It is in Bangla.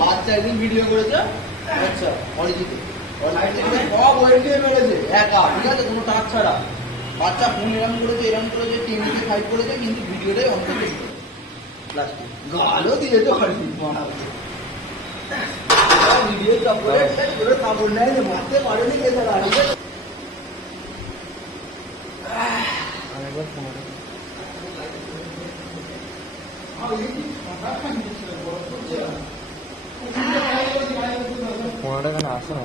বাচ্চা একদিন ভিডিও করেছে। আচ্ছা অরিজিৎ সব ওয়েন্টে রয়েছে একা, ঠিক আছে, কোনো টাচ ছাড়া। বাচ্চা ফোন এরম করেছে টিভিতে ফাইট করেছে, কিন্তু ভিডিওটাই অন করে গালও দিয়েছে ভিডিও কাপড় নেয় মারতে পারেনি কে তারা। পনেরো টাকা না আসো না